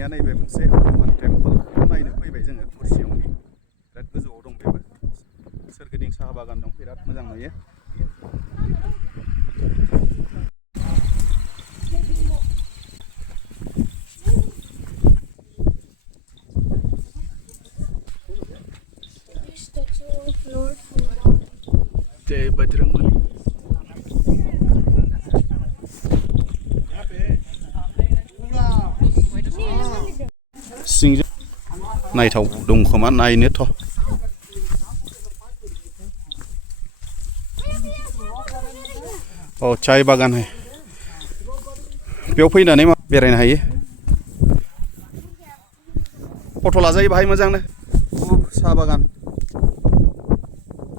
फैनाया नैबे मोनसे हनुमान टेम्पोलखौ नायनो फैबाय जोङो कुर्सेंनि बिराद गोजौआव दं बेबो सोरगिदिं साहा बागान दं बिराद मोजां नुयो जय बजरंगबली सिंजों नायथाव दं खोमा नायनोथ' औ चाय बागान बेयाव फैनानै बेरायनो हायो फट' लाजायो बाहाय मोजांनो साहा बागान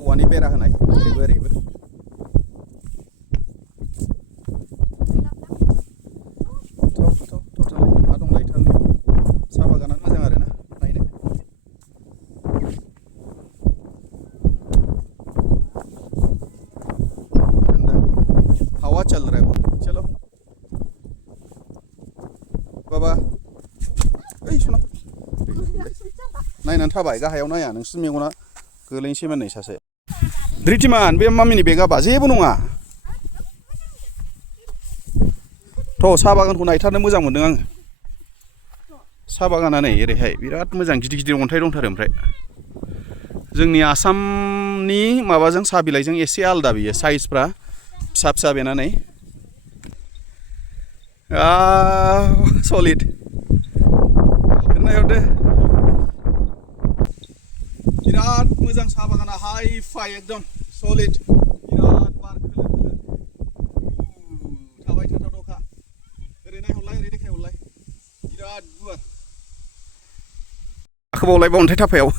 औवानि बेरा होनाय ओरैबो ओरैबो मा दं लायथारनि साहा बागानानो मोजां आरोना नायनो हवा चल रहा है वो चलो बाबा ओइ सना नायनानै थाबाय गाहायाव नाया नोंसोर मेगना गोलैनोसैमोन नै सासे धृतिमान बे मामिनि बेगाबा जेबो नङा थ' साहा बागानखौ नायथारनो मोजां मोनदों आङो साहा बागाना नै ओरैहाय बिराद मोजां गिदिर गिदिर अन्थाइ दंथारो ओमफ्राय जोंनि आसामनि माबाजों साहा बिलाइजों एसे आलदा बियो साइजफ्रा फिसा फिसा बेनानै सलिड नायहरदो बिराद मोजां साहा बागाना हाइ फाइ एकदम सलिड बिराद बार खोलो खोलो थाबाय थाथावथावखा ओरै नायहरलाय ओरै देखायहरलाय बिराद गुवार गाखोबावलायबा अन्थाइ थाफायाव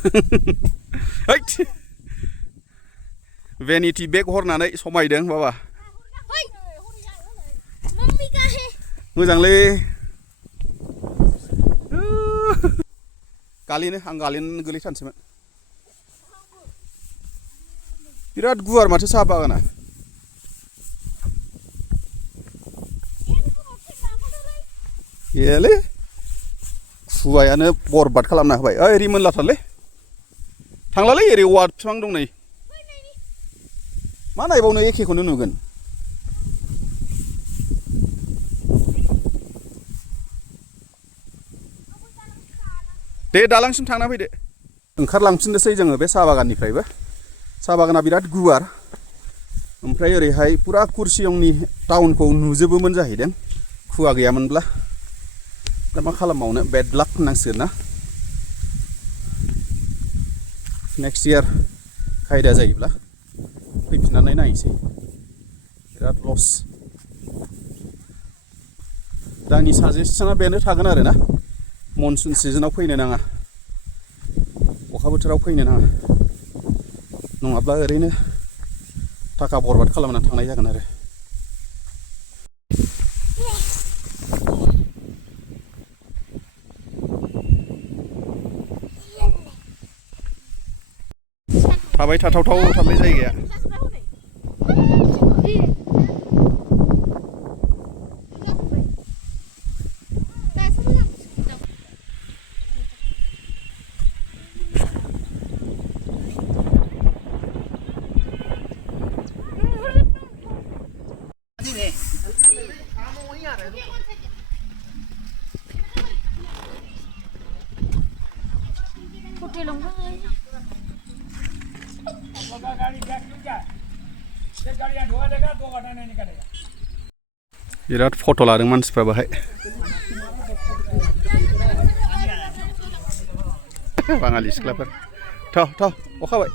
हैद भेनिटि बेग हरनानै समायदों बाबा मोजांलै गालिनो आं गालिनो गोलैथारनोसैमोन बिराद गुवार माथो साहा बागाना एलै खुवायानो बरबाद खालामना होबाय ओइ रिमोनलाथारलै थांलालै ओरै औवा बिफां दं नै मा नायबावनो एखेखौनो नुगोन दे दालांसिम थांना फैदो ओंखारलांफिननोसै जोङो बे साहा बागाननिफ्रायबो साहा बागाना बिराद गुवार ओमफ्राय ओरैहाय पुरा कुर्सेंनि टाउनखौ नुजोबोमोन जाहैदों खुवा गैयामोनब्ला दा मा खालामबावनो बेड लाक होननांसिगोन ना नेक्स्ट इयार खायदा जायोब्ला फैफिननानै नायनोसै बिराद लस दा आंनि साजेसना बेनो थागोन आरो ना मनसुन सिजोनाव फैनो नाङा अखा बोथोराव फैनो नाङा नङाब्ला ओरैनो थाखा बरबाद खालामना थांनाय जागोन आरो थाबाय थाथावथाव थारलै जायगाया बिराद फट' लादों मानसिफ्रा बाहाय बाङालि सिख्लाफोर थाव अखाबाय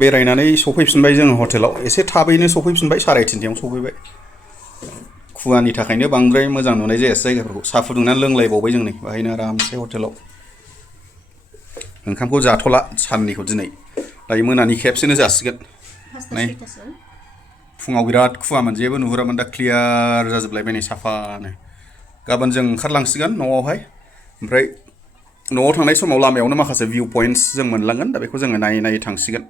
बेरायनानै सफैफिनबाय जोङो हटेलाव एसे थाबैनो सफैफिनबाय 3:30 सफैबाय खुवानि थाखायनो बांद्राय मोजां नुनाय जायासै जायगाफोरखौ साहा फुदुंनानै लोंलायबावबाय जों नै बाहायनो आरामसे हटेलाव ओंखामखौ जाथ'ला साननिखौ दिनै दायो मोनानि खेबसेनो जासिगोन नै फुङाव बिराद खुवामोन जेबो नुहुरामोन दा क्लियार जाजोबलायबाय नै साफानो गाबोन जों ओंखारलांसिगोन न'आवहाय ओमफ्राय न'आव थांनाय समाव लामायावनो माखासे भिउ पइन्ट्स जों मोनलांगोन दा बेखौ जोङो नायै नायै थांसिगोन